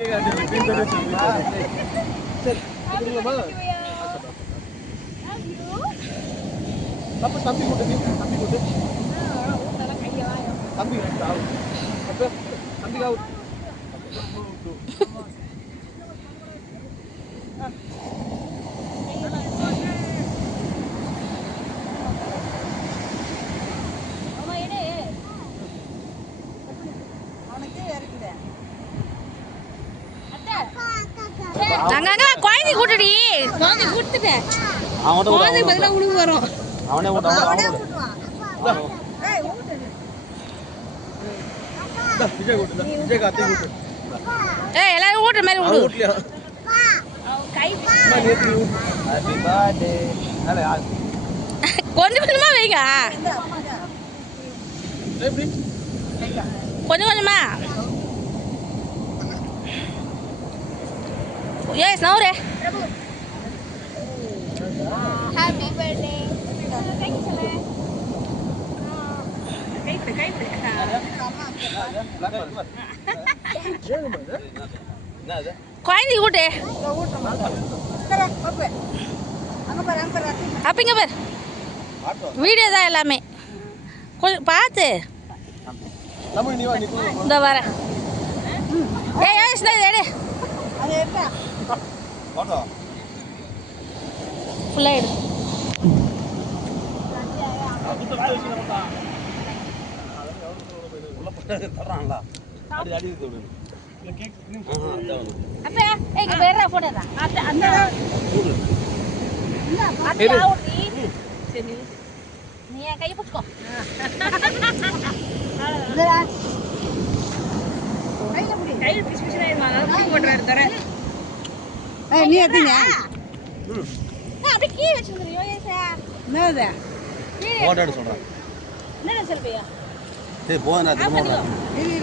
தம்பி கூட்டு தம்பி கூட்டு தம்பி தம்பி அங்கங்க குழந்தை கூட்டடி குழந்தை கூட்டிட்டேன் குழந்தை பதிலா உழுவு வரும் அவனே ஊட்டுவான் ஏய் ஊட்டு விஜய் கூட்டு விஜய் கார்த்தி கூட்டு ஏய் எல்லாரும் ஊட்டுற மாதிரி ஊட்டு ஊட்லையா கை ஹேப்பி பர்த்டே அட கொஞ்சம் கொஞ்சமா வைங்க எப்படி கொஞ்சம் கொஞ்சமா Yes, now re. Happy birthday. குழந்தை கூட்டு அப்பங்க பார் வீடியோ தான் எல்லாமே கொஞ்சம் பார்த்து இந்த வரேன் ஏய் ஏய் எடு ஃபுல்லாக எடு அப்பா ஏய் வேற போடா அந்த சரி நீ கையை பிடிச்சுக்கோ கையில் பிடிச்சி போட்டுறாரு தர நீ எத்தீங்க அப்படியே கீ வச்சுருந்துறியோ என்னது போட்டோ எடுத்து சொல்கிறேன் என்ன செல்வியா சரி போதும் நான்